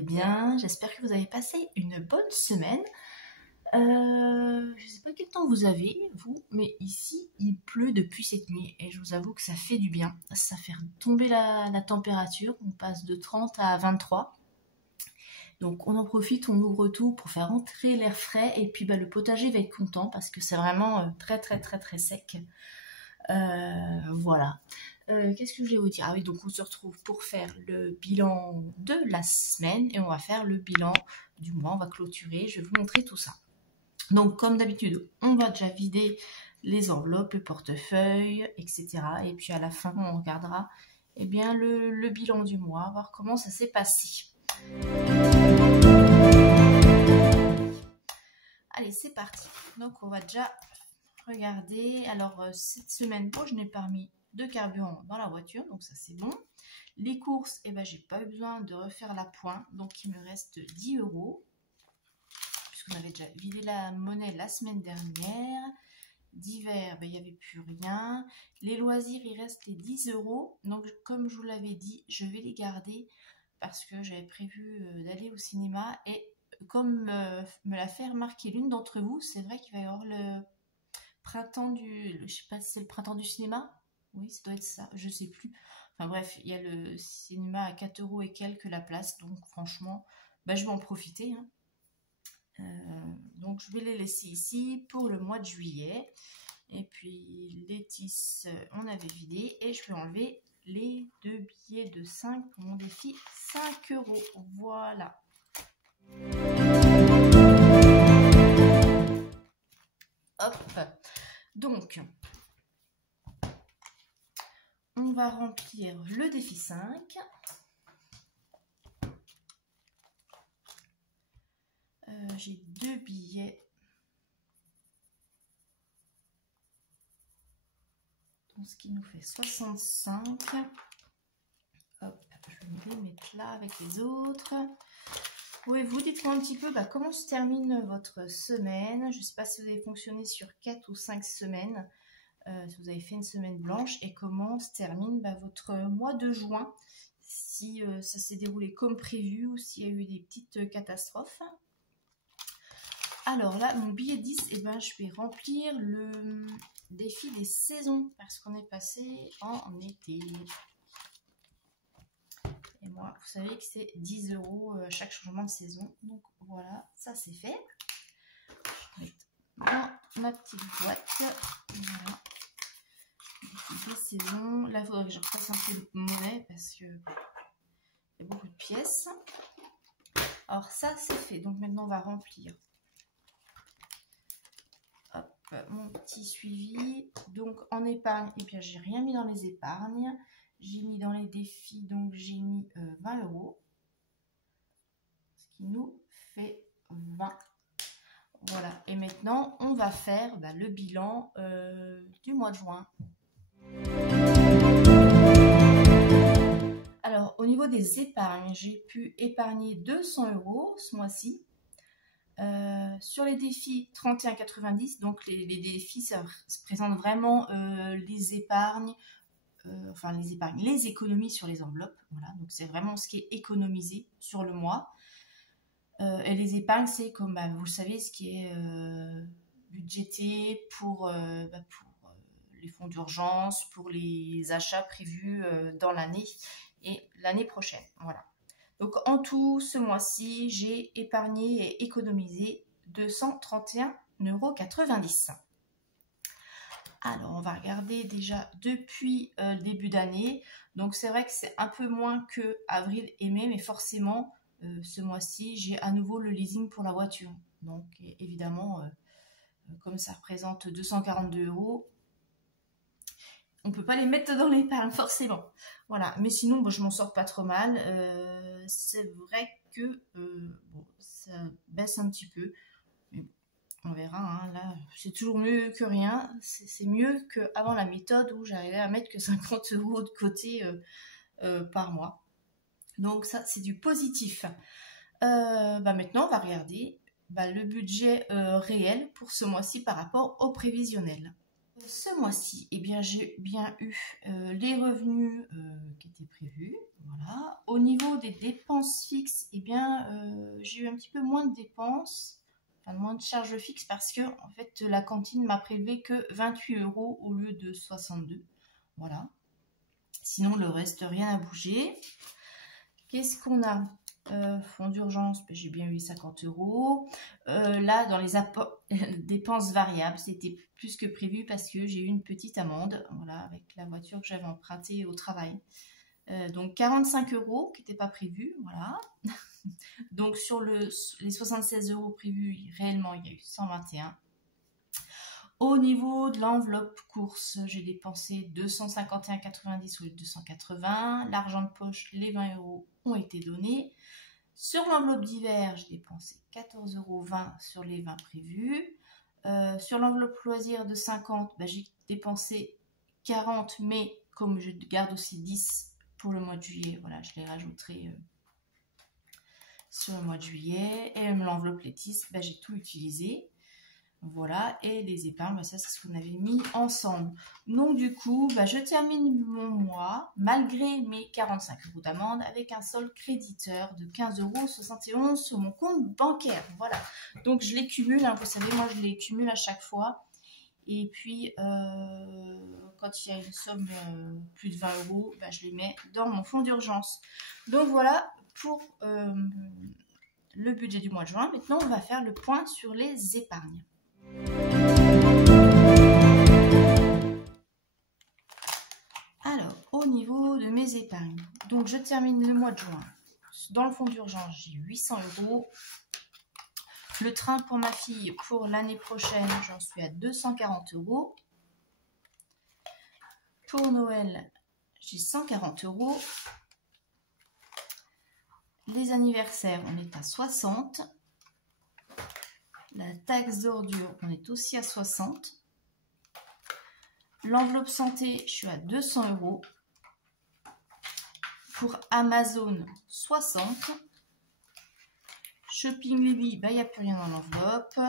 allez bien. J'espère que vous avez passé une bonne semaine. Je ne sais pas quel temps vous avez, vous, mais ici, il pleut depuis cette nuit et je vous avoue que ça fait du bien. Ça fait tomber la température. On passe de 30 à 23. Donc on en profite, on ouvre tout pour faire entrer l'air frais et puis le potager va être content parce que c'est vraiment très très très très sec. Voilà. Qu'est-ce que je vais vous dire? Ah oui, donc on se retrouve pour faire le bilan de la semaine et on va faire le bilan du mois. On va clôturer, je vais vous montrer tout ça. Donc comme d'habitude, on va déjà vider les enveloppes, le portefeuille, etc. Et puis à la fin, on regardera le bilan du mois, voir comment ça s'est passé. Allez, c'est parti. Donc on va déjà regarder. Alors cette semaine, je n'ai pas mis de carburant dans la voiture, donc ça c'est bon. Les courses, j'ai pas eu besoin de refaire la pointe, donc il me reste 10 €, puisqu'on avait déjà vidé la monnaie la semaine dernière. D'hiver, il n'y avait plus rien. Les loisirs, il reste les 10 €, donc comme je vous l'avais dit, je vais les garder parce que j'avais prévu d'aller au cinéma et comme me l'a fait remarquer l'une d'entre vous, c'est vrai qu'il va y avoir le printemps je sais pas si c'est le printemps du cinéma. Oui, ça doit être ça, je sais plus. Enfin bref, il y a le cinéma à 4 € et quelques la place, donc franchement, je vais en profiter. Donc je vais les laisser ici pour le mois de juillet. Et puis les tisses, on avait vidé et je vais enlever les 2 billets de 5 pour mon défi 5 €. Voilà. Hop. Donc, on va remplir le défi 5. J'ai 2 billets. Donc, ce qui nous fait 65. Hop, je vais les mettre là avec les autres. Oui, vous dites-moi un petit peu comment se termine votre semaine. Je ne sais pas si vous avez fonctionné sur 4 ou 5 semaines. Si vous avez fait une semaine blanche et comment se termine votre mois de juin. Si ça s'est déroulé comme prévu ou s'il y a eu des petites catastrophes. Alors là, mon billet 10, je vais remplir le défi des saisons parce qu'on est passé en été. Et moi, vous savez que c'est 10 € chaque changement de saison. Donc voilà, ça c'est fait. Je vais mettre dans ma petite boîte. Voilà. Les saisons. Là, il faudrait que je repasse un peu de monnaie parce que il y a beaucoup de pièces. Alors ça, c'est fait. Donc maintenant, on va remplir mon petit suivi. Donc en épargne, j'ai rien mis dans les épargnes. J'ai mis dans les défis, donc j'ai mis 20 €. Ce qui nous fait 20. Voilà. Et maintenant, on va faire le bilan du mois de juin. Alors, au niveau des épargnes, j'ai pu épargner 200 € ce mois-ci. Sur les défis 31,90, donc les défis, ça se présente vraiment les épargnes, les économies sur les enveloppes. Voilà, donc c'est vraiment ce qui est économisé sur le mois. Et les épargnes, c'est comme vous le savez, ce qui est budgété pour les fonds d'urgence, pour les achats prévus dans l'année et l'année prochaine. Voilà. Donc en tout, ce mois-ci, j'ai épargné et économisé 231,90 €. Alors, on va regarder déjà depuis le début d'année. Donc, c'est vrai que c'est un peu moins que avril et mai, mais forcément, ce mois-ci, j'ai à nouveau le leasing pour la voiture. Donc, évidemment, comme ça représente 242 €, on ne peut pas les mettre dans l'épargne, forcément. Voilà, mais sinon, je m'en sors pas trop mal. C'est vrai que ça baisse un petit peu. Mais on verra, là, c'est toujours mieux que rien. C'est mieux qu'avant la méthode où j'arrivais à mettre que 50 € de côté par mois. Donc ça, c'est du positif. Maintenant, on va regarder le budget réel pour ce mois-ci par rapport au prévisionnel. Ce mois-ci, eh bien, j'ai bien eu les revenus qui étaient prévus. Voilà. Au niveau des dépenses fixes, eh bien, j'ai eu un petit peu moins de dépenses, enfin moins de charges fixes parce que en fait, la cantine m'a prélevé que 28 € au lieu de 62. Voilà. Sinon, le reste, rien n'a bougé. Qu'est-ce qu'on a? Fonds d'urgence, ben, j'ai bien eu 50 €. Là, dans les dépenses variables, c'était plus que prévu parce que j'ai eu une petite amende, voilà, avec la voiture que j'avais empruntée au travail. Donc 45 € qui n'étaient pas prévus, voilà. Donc sur les 76 € prévus, réellement, il y a eu 121. Au niveau de l'enveloppe course, j'ai dépensé 251,90 au lieu de 280. L'argent de poche, les 20 € ont été donnés. Sur l'enveloppe d'hiver, j'ai dépensé 14,20 € sur les 20 prévus. Sur l'enveloppe loisir de 50, bah, j'ai dépensé 40, mais comme je garde aussi 10 pour le mois de juillet, voilà, je les rajouterai sur le mois de juillet. Et l'enveloppe Letis, bah, j'ai tout utilisé. Voilà, et les épargnes, bah, ça c'est ce qu'on avait mis ensemble. Donc du coup, bah, je termine mon mois, malgré mes 45 € d'amende, avec un solde créditeur de 15,71 € sur mon compte bancaire. Voilà, donc je les cumule, hein, vous savez, moi je les cumule à chaque fois. Et puis, quand il y a une somme plus de 20 €, bah, je les mets dans mon fonds d'urgence. Donc voilà pour le budget du mois de juin. Maintenant, on va faire le point sur les épargnes. Alors, au niveau de mes épargnes, donc je termine le mois de juin. Dans le fonds d'urgence, j'ai 800 €. Le train pour ma fille pour l'année prochaine, j'en suis à 240 €. Pour Noël, j'ai 140 €. Les anniversaires, on est à 60. La taxe d'ordure, on est aussi à 60. L'enveloppe santé, je suis à 200 €. Pour Amazon, 60. Shopping Lily, bah, il n'y a plus rien dans l'enveloppe.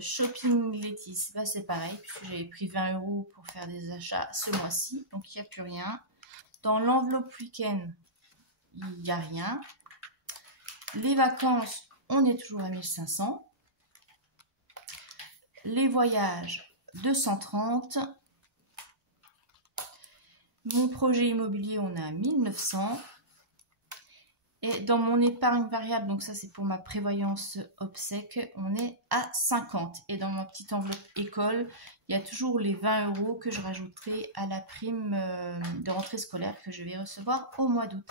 Shopping Letis, bah, c'est pareil, puisque j'avais pris 20 € pour faire des achats ce mois-ci, donc il n'y a plus rien. Dans l'enveloppe week-end, il n'y a rien. Les vacances, on est toujours à 1500. Les voyages, 230. Mon projet immobilier, on est à 1900. Et dans mon épargne variable, donc ça c'est pour ma prévoyance obsèque, on est à 50. Et dans ma petite enveloppe école, il y a toujours les 20 € que je rajouterai à la prime de rentrée scolaire que je vais recevoir au mois d'août.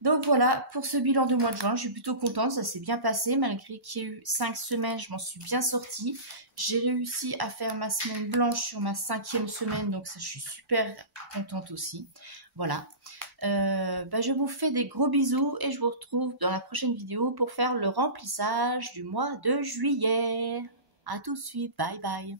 Donc voilà, pour ce bilan de mois de juin, je suis plutôt contente, ça s'est bien passé. Malgré qu'il y ait eu 5 semaines, je m'en suis bien sortie. J'ai réussi à faire ma semaine blanche sur ma 5e semaine, donc ça je suis super contente aussi. Voilà, je vous fais des gros bisous et je vous retrouve dans la prochaine vidéo pour faire le remplissage du mois de juillet. À tout de suite, bye bye.